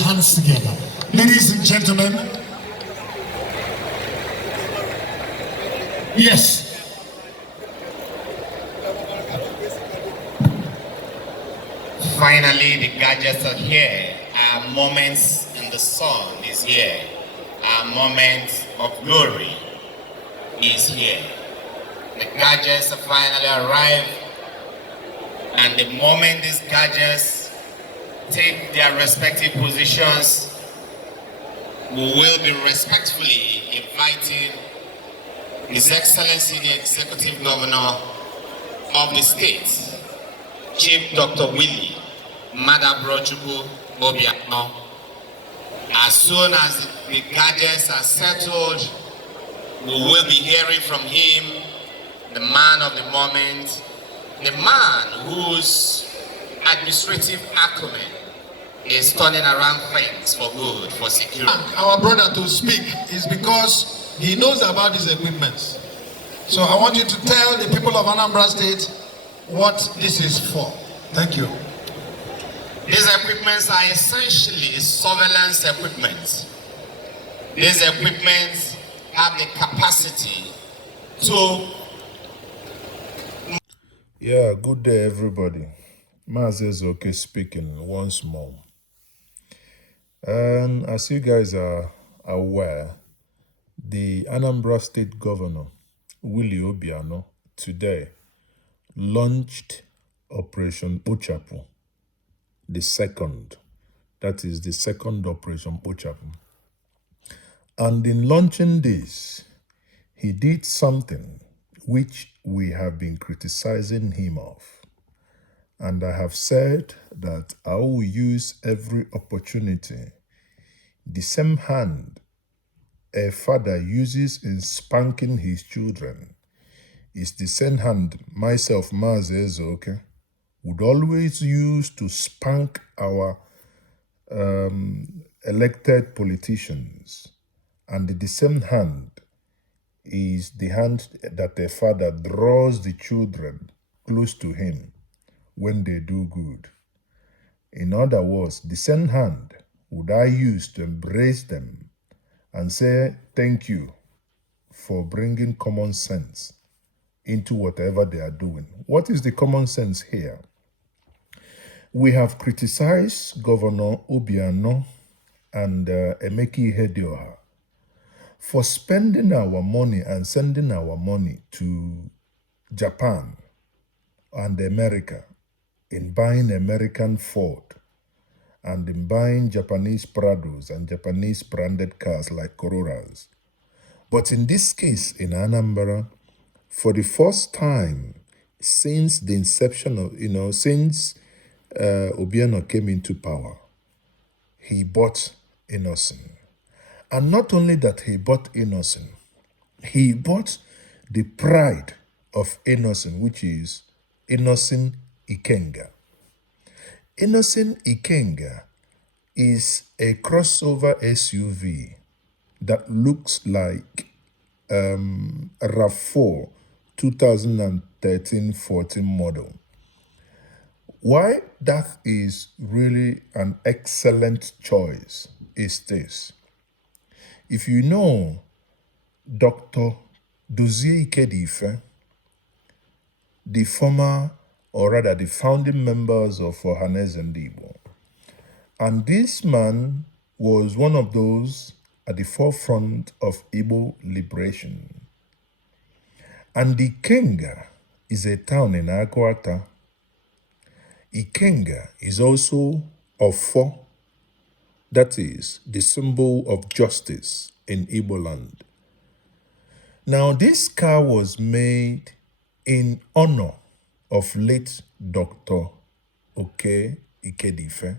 hands together. Ladies and gentlemen, yes. Finally, the gadgets are here. Our moments in the sun is here. Our moment of glory is here. The gadgets have finally arrived, and the moment these gadgets take their respective positions, we will be respectfully inviting His Excellency the Executive Governor of the state, Chief Dr. Willie Anambra.vigilante Obiano. As soon as the gadgets are settled, we will be hearing from him, the man of the moment, the man whose administrative acumen is turning around things for good, for security. Our brother to speak is because he knows about these equipments. So I want you to tell the people of Anambra State what this is for. Thank you. These equipments are essentially surveillance equipment. These equipments have the capacity to... Yeah, good day everybody. Mazezoke speaking once more. And as you guys are aware, the Anambra State Governor, Willie Obiano, today launched Operation.kpochapu, the second. That is the second Operation.kpochapu. And in launching this, he did something which we have been criticizing him of. And I have said that I will use every opportunity. The same hand a father uses in spanking his children is the same hand myself, Mazezoke, would always use to spank our elected politicians. And the same hand is the hand that a father draws the children close to him when they do good. In other words, the same hand would I use to embrace them and say thank you for bringing common sense into whatever they are doing. What is the common sense here? We have criticized Governor Obiano and Emeki Ihedioha for spending our money and sending our money to Japan and America in buying American Ford and in buying Japanese Prados and Japanese branded cars like Corollas. But in this case in Anambra, for the first time since the inception of, since Obiano came into power, he bought Innoson. And not only that he bought Innoson, he bought the pride of Innoson, which is Innoson Ikenga. Innoson Ikenga is a crossover SUV that looks like a RAV4 2013-14 model. Why that is really an excellent choice is this. If you know Dr. Dozie Ikedife, the former, or rather the founding members of Ohaneze Ndigbo, and this man was one of those at the forefront of Igbo liberation. And Ikenga is a town in Akwata. Ikenga is also Ofo, that is the symbol of justice in Igbo land. Now, this car was made in honor of late Dr. Oke Ikedife,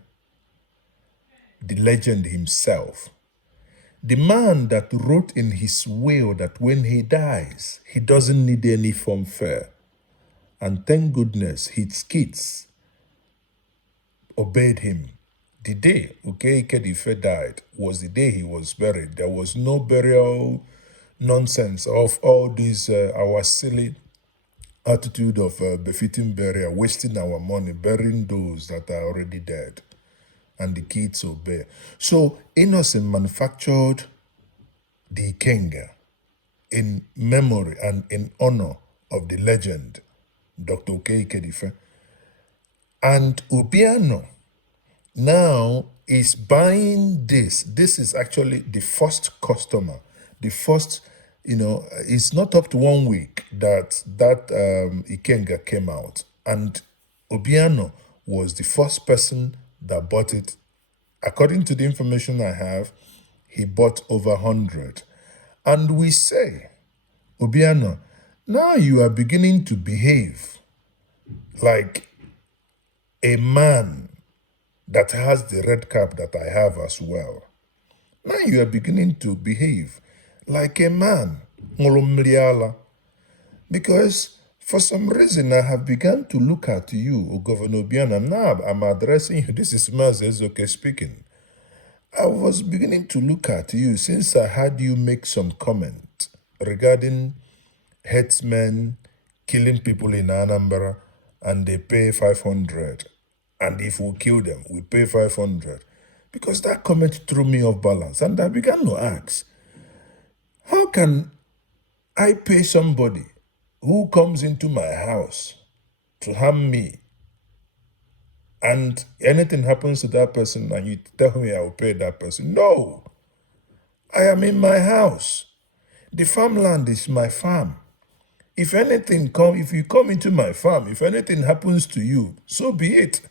the legend himself. The man that wrote in his will that when he dies, he doesn't need any fanfare. And thank goodness his kids obeyed him. The day Oke Ikedife died was the day he was buried. There was no burial nonsense of all this, our silly attitude of befitting burial, wasting our money, burying those that are already dead. and the kids obey. So Innoson manufactured the Ikenga in memory and in honor of the legend, Dr. Okeikediffe. And Obiano now is buying this. This is actually the first customer, the first, it's not up to 1 week that Ikenga came out. And Obiano was the first person that bought it. According to the information I have, he bought over 100. And we say, Obiano, now you are beginning to behave like a man that has the red cap that I have as well. Now you are beginning to behave like a man, because for some reason I have begun to look at you, Governor Obiano. Now I'm addressing you. This is Mazezoke speaking. I was beginning to look at you since I had you make some comment regarding headsmen killing people in Anambra and they pay 500. And if we kill them, we pay 500. Because that comment threw me off balance. And I began to ask, how can I pay somebody who comes into my house to harm me and anything happens to that person and you tell me I will pay that person? No. I am in my house. The farmland is my farm. If you come into my farm, if anything happens to you, so be it.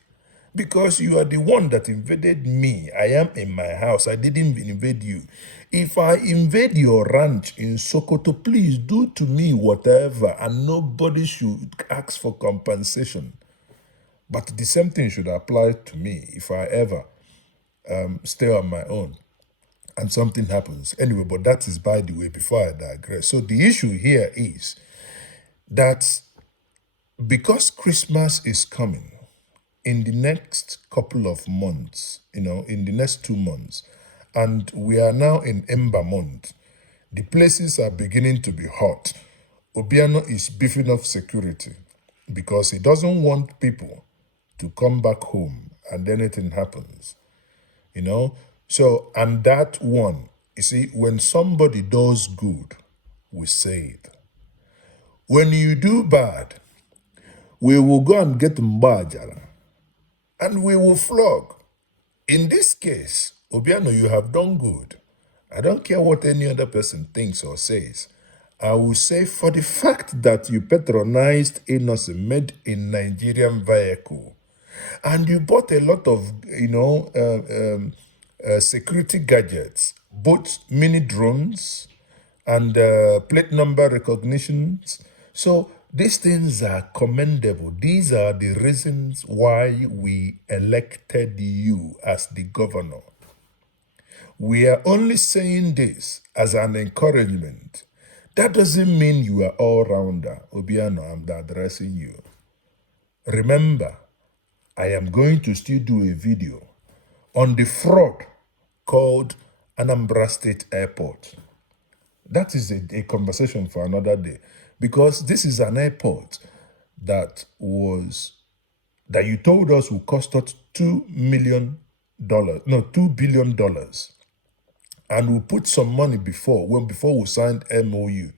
Because you are the one that invaded me. I am in my house. I didn't invade you. If I invade your ranch in Sokoto, please do to me whatever, and nobody should ask for compensation. But the same thing should apply to me if I ever stay on my own and something happens. Anyway, but that is by the way, before I digress. So the issue here is that because Christmas is coming, in the next couple of months, in the next 2 months, and we are now in Ember month, the places are beginning to be hot. Obiano is beefing up security because he doesn't want people to come back home and anything happens, So, and that one, you see, when somebody does good, we say it. When you do bad, we will go and get mbajara and we will flog. In this case, Obiano, you have done good. I don't care what any other person thinks or says. I will say for the fact that you patronized Innoson made in Nigerian vehicle, and you bought a lot of, security gadgets, both mini drones and plate number recognitions. So these things are commendable. These are the reasons why we elected you as the governor. We are only saying this as an encouragement. That doesn't mean you are all-rounder. Obiano, I'm addressing you. Remember, I am going to still do a video on the fraud called Anambra State Airport. That is a conversation for another day, because this is an airport that you told us will cost us $2 billion, and we put some money before we signed MOU.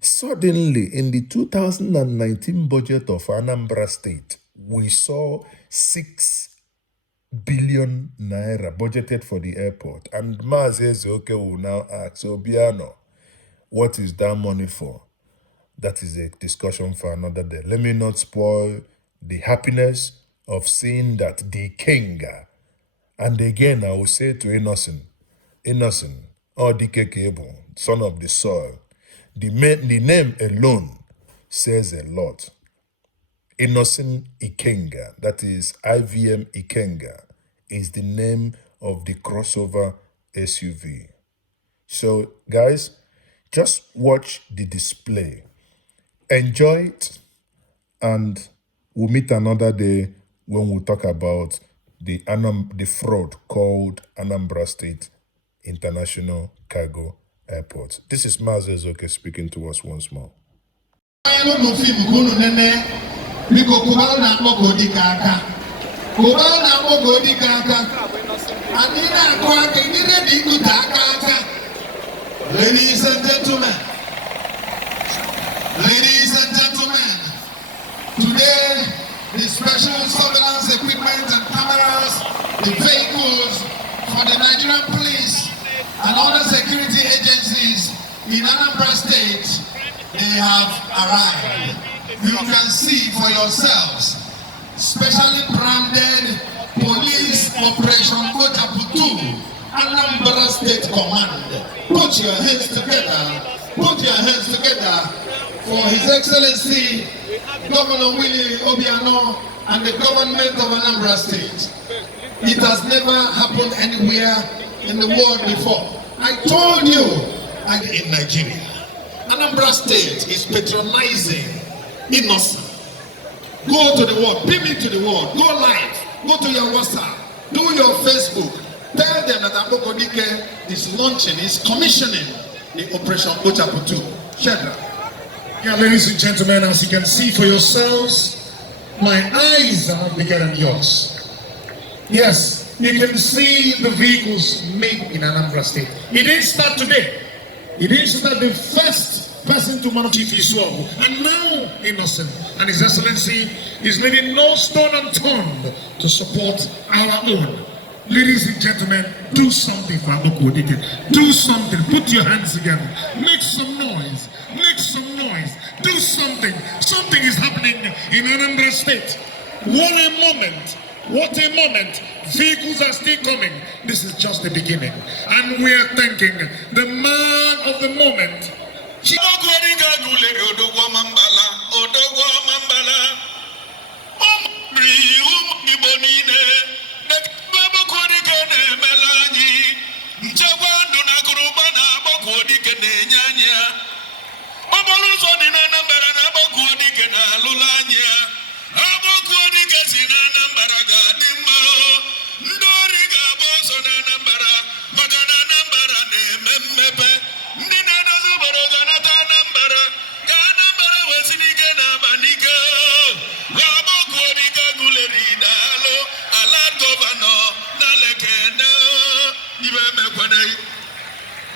Suddenly, in the 2019 budget of Anambra State, we saw 6 billion naira budgeted for the airport. And Mazi okay will now ask, Obiano, what is that money for? That is a discussion for another day. Let me not spoil the happiness of seeing that the Ikenga. And again, I will say to Innoson, or DKK, son of the soil, the name alone says a lot. Innoson Ikenga, that is IVM Ikenga, is the name of the crossover SUV. So, guys, just watch the display. Enjoy it, and we'll meet another day when we talk about the fraud called Anambra State International Cargo Airport. This is Mazezoke speaking to us once more. Biko kubalo na akpọ ka odi ka aka. Ladies and gentlemen, today the special surveillance equipment and cameras, the vehicles for the Nigerian police and other security agencies in Anambra State, they have arrived. You can see for yourselves, specially branded Police Operation.kpochapu 2, Anambra State Command. Put your hands together. Put your hands together for His Excellency Governor Willie Obiano and the government of Anambra State. It has never happened anywhere in the world before. I told you, in Nigeria, Anambra State is patronizing Innoson. Go to the world, beam into the world, go live, go to your WhatsApp, do your Facebook. Tell them that Abokodike is launching, is commissioning the Operation.kpochapu 2. Shedra. Yeah, ladies and gentlemen, as you can see for yourselves, my eyes are not bigger than yours. Yes, you can see the vehicles made in Anambra State. It didn't start today. It didn't start the first person to manage Chief Iswabu. And now Innoson and His Excellency is leaving no stone unturned to support our own. Ladies and gentlemen, do something for Abokodike. Do something. Put your hands together. Make some noise. Make some noise. Do something. Something is happening in Anambra State. What a moment. What a moment. Vehicles are still coming. This is just the beginning. And we are thanking the man of the moment.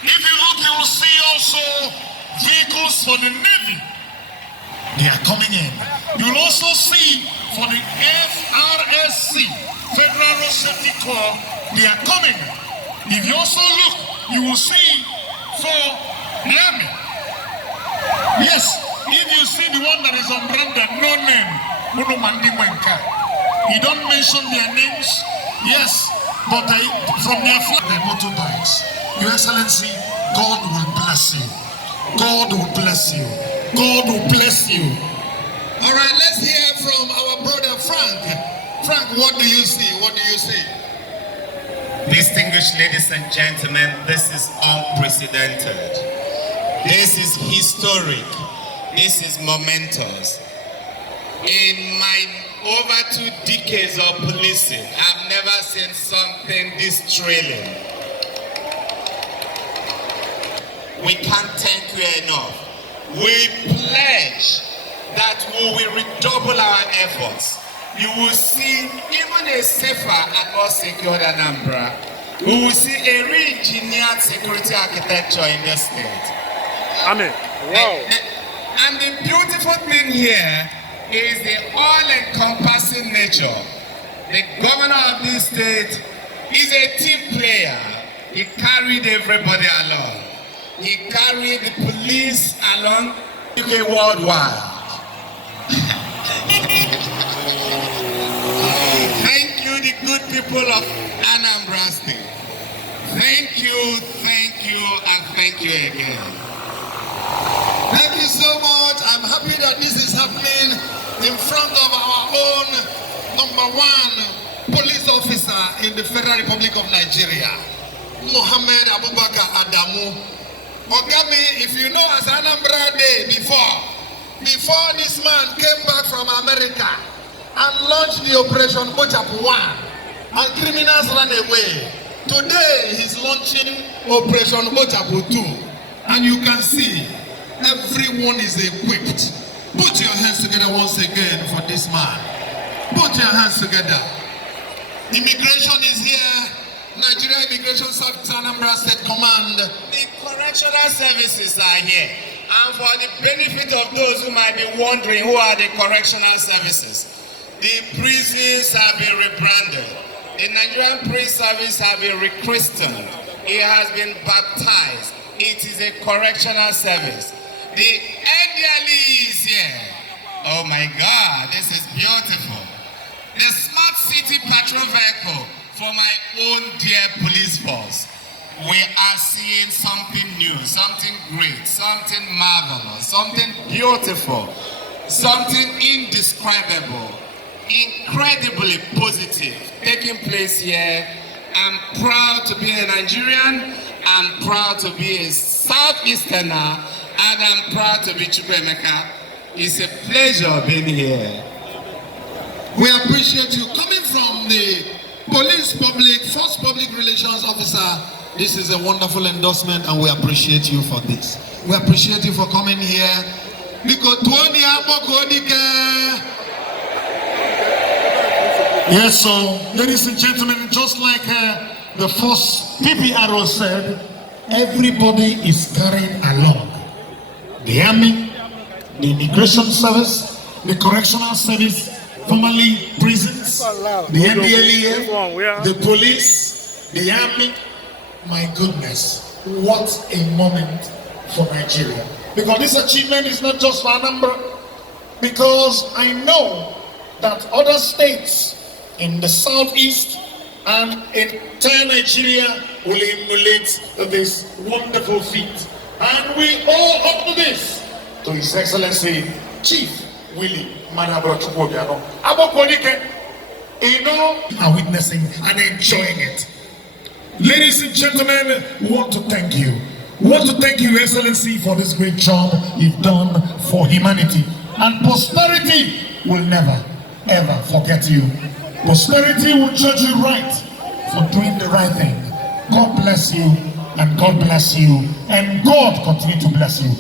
If you look, you will see also vehicles for the Navy. They are coming in. You will also see for the FRSC, Federal Road Safety Corps, they are coming. If you also look, you will see for the Army. Yes, if you see the one that is on branded, no name, you don't mention their names, yes, but from their flag, their motorbikes. Your Excellency, God will bless you. God will bless you. God will bless you. All right, let's hear from our brother Frank. Frank, what do you see? What do you see? Distinguished ladies and gentlemen, this is unprecedented. This is historic. This is momentous. In my over 2 decades of policing, I've never seen something this thrilling. We can't thank you enough. We pledge that we will redouble our efforts. You will see even a safer and more secure Anambra. We will see a re-engineered security architecture in the state. Amen. Wow. And the beautiful thing here is the all-encompassing nature. The governor of this state is a team player. He carried everybody along. He carried the police along UK worldwide. Thank you, the good people of Anambra State. Thank you, and thank you again. Thank you so much. I'm happy that this is happening in front of our own #1 police officer in the Federal Republic of Nigeria, Mohammed Abubakar Adamu. Ogami, if you know as Anambra Day before this man came back from America and launched the Operation.kpochapu 1 and criminals ran away, today he's launching Operation.kpochapu 2 and you can see everyone is equipped. Put your hands together once again for this man. Put your hands together. Immigration is here. Nigeria Immigration Service Anambra State Command. The correctional services are here. And for the benefit of those who might be wondering who are the correctional services, the prisons have been rebranded. The Nigerian Police Service have been rechristened. It has been baptized. It is a correctional service. The elderly is here. Oh my God, this is beautiful. The smart city patrol vehicle for my own dear police force. We are seeing something new, something great, something marvelous, something beautiful, something indescribable, incredibly positive taking place here. I'm proud to be a Nigerian, I'm proud to be a Southeasterner, and I'm proud to be Chukwuemeka. It's a pleasure being here. We appreciate you coming from the First Public Relations Officer. This is a wonderful endorsement and we appreciate you for this. We appreciate you for coming here. Yes, so ladies and gentlemen, just like the first PPRO said, everybody is carried along. The army, the immigration service, the correctional service, formerly prisons, the NDLEA, the police, the army. My goodness, what a moment for Nigeria. Because this achievement is not just for Anambra, because I know that other states in the southeast and entire Nigeria will emulate this wonderful feat. And we owe up to this to His Excellency Chief Willie Obiano. Are witnessing and enjoying it. Ladies and gentlemen, we want to thank you. We want to thank you, Excellency, for this great job you've done for humanity. And posterity will never, ever forget you. Posterity will judge you right for doing the right thing. God bless you, and God bless you, and God continue to bless you.